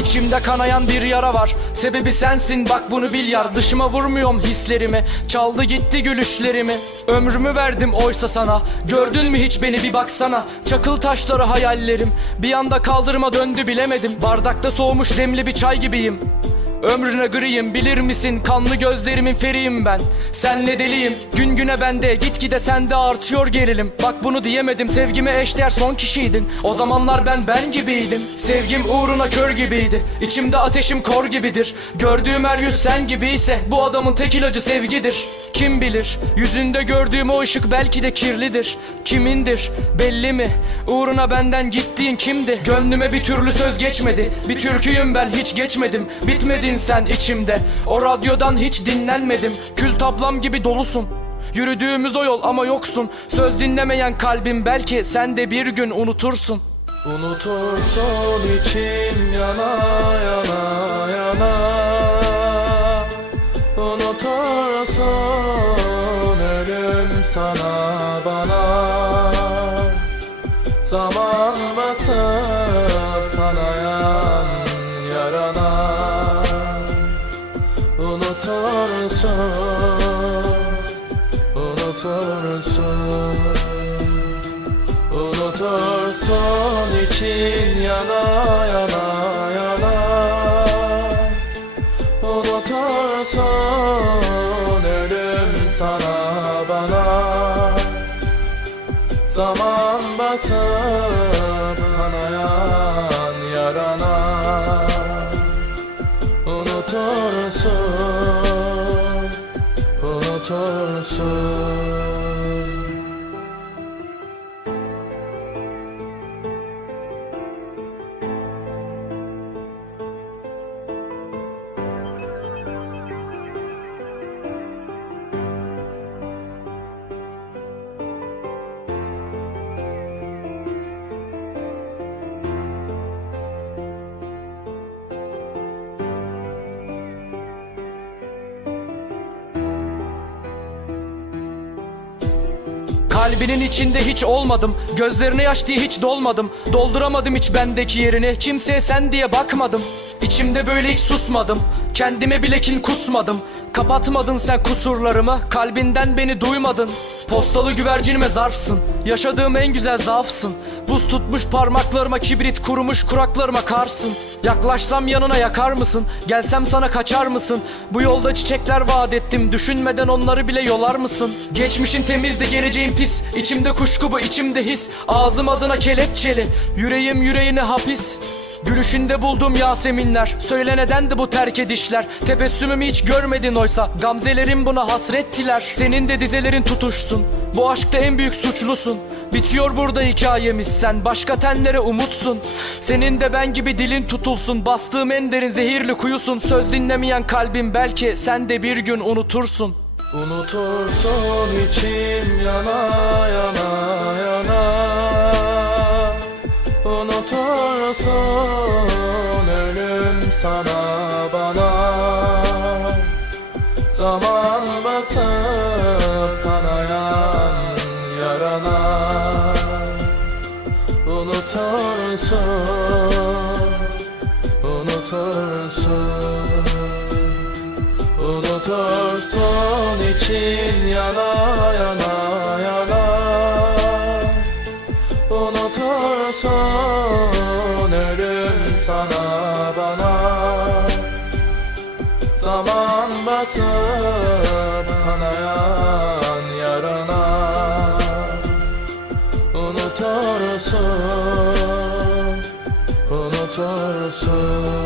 İçimde kanayan bir yara var. Sebebi sensin bak bunu bil yar. Dışıma vurmuyorum hislerimi. Çaldı gitti gülüşlerimi. Ömrümü verdim oysa sana. Gördün mü hiç beni? Bir baksana. Çakıl taşları hayallerim. Bir anda kaldırıma döndü bilemedim. Bardakta soğumuş demli bir çay gibiyim Ömrüne griyim bilir misin? Kanlı gözlerimin feriyim ben. Senle deliyim gün güne bende. Gitgide sende artıyor gerilim. Bak bunu diyemedim sevgime eşdeğer son kişiydin. O zamanlar ben ben gibiydim. Sevgim uğruna kör gibiydi. İçimde ateşim kor gibidir. Gördüğüm her yüz sen gibiyse Bu adamın tek ilacı sevgidir. Kim bilir yüzünde gördüğüm o ışık belki de kirlidir. Kimindir belli mi? Uğruna benden gittiğin kimdi? Gönlüme bir türlü söz geçmedi. Bir türküyüm ben hiç geçmedim Bitmedin sen içimde. O radyodan hiç dinlenmedim. Kül tablam gibi dolusun. Yürüdüğümüz o yol ama yoksun. Söz dinlemeyen kalbim belki sen de bir gün unutursun. Unutursun içim yana yana yana. Unutursun ölüm sana bana. Zaman Unutursun, unutursun Unutursun için yana yana yana Unutursun ölüm sana bana Zaman basıp kanayan yarana Unutursun, unutursun Kalbinin içinde hiç olmadım. Gözlerine yaş diye hiç dolmadım. Dolduramadım hiç bendeki yerini. Kimseye sen diye bakmadım. İçimde böyle hiç susmadım. Kendime bile kin kusmadım Kapatmadın sen kusurlarımı Kalbinden beni duymadın Postalı güvercinime zarfsın Yaşadığım en güzel zaafsın Buz tutmuş parmaklarıma kibrit kurumuş kuraklarıma karsın Yaklaşsam yanına yakar mısın? Gelsem sana kaçar mısın? Bu yolda çiçekler vaat ettim Düşünmeden onları bile yolar mısın? Geçmişin temizdi geleceğin pis İçimde kuşku bu içimde his Ağzım adına kelepçeli Yüreğim yüreğine hapis Gülüşünde buldum Yaseminler. Söyle nedendi bu terk edişler? Tebessümümü hiç görmedin oysa. Gamzelerim buna hasrettiler Senin de dizelerin tutuşsun. Bu aşkta en büyük suçlusun. Bitiyor burada hikayemiz. Sen Başka tenlere umutsun. Senin de ben gibi dilin tutulsun. Bastığım en derin zehirli kuyusun. Söz dinlemeyen kalbim belki Sen de bir gün unutursun. Unutursun içim yana yana yana. Unutursun sana bana. Zaman basıp kanayan yarana. Unutursun, unutursun. Unutursun için yana yana zaman basıp kanayan yarına. Unutursun, unutursun.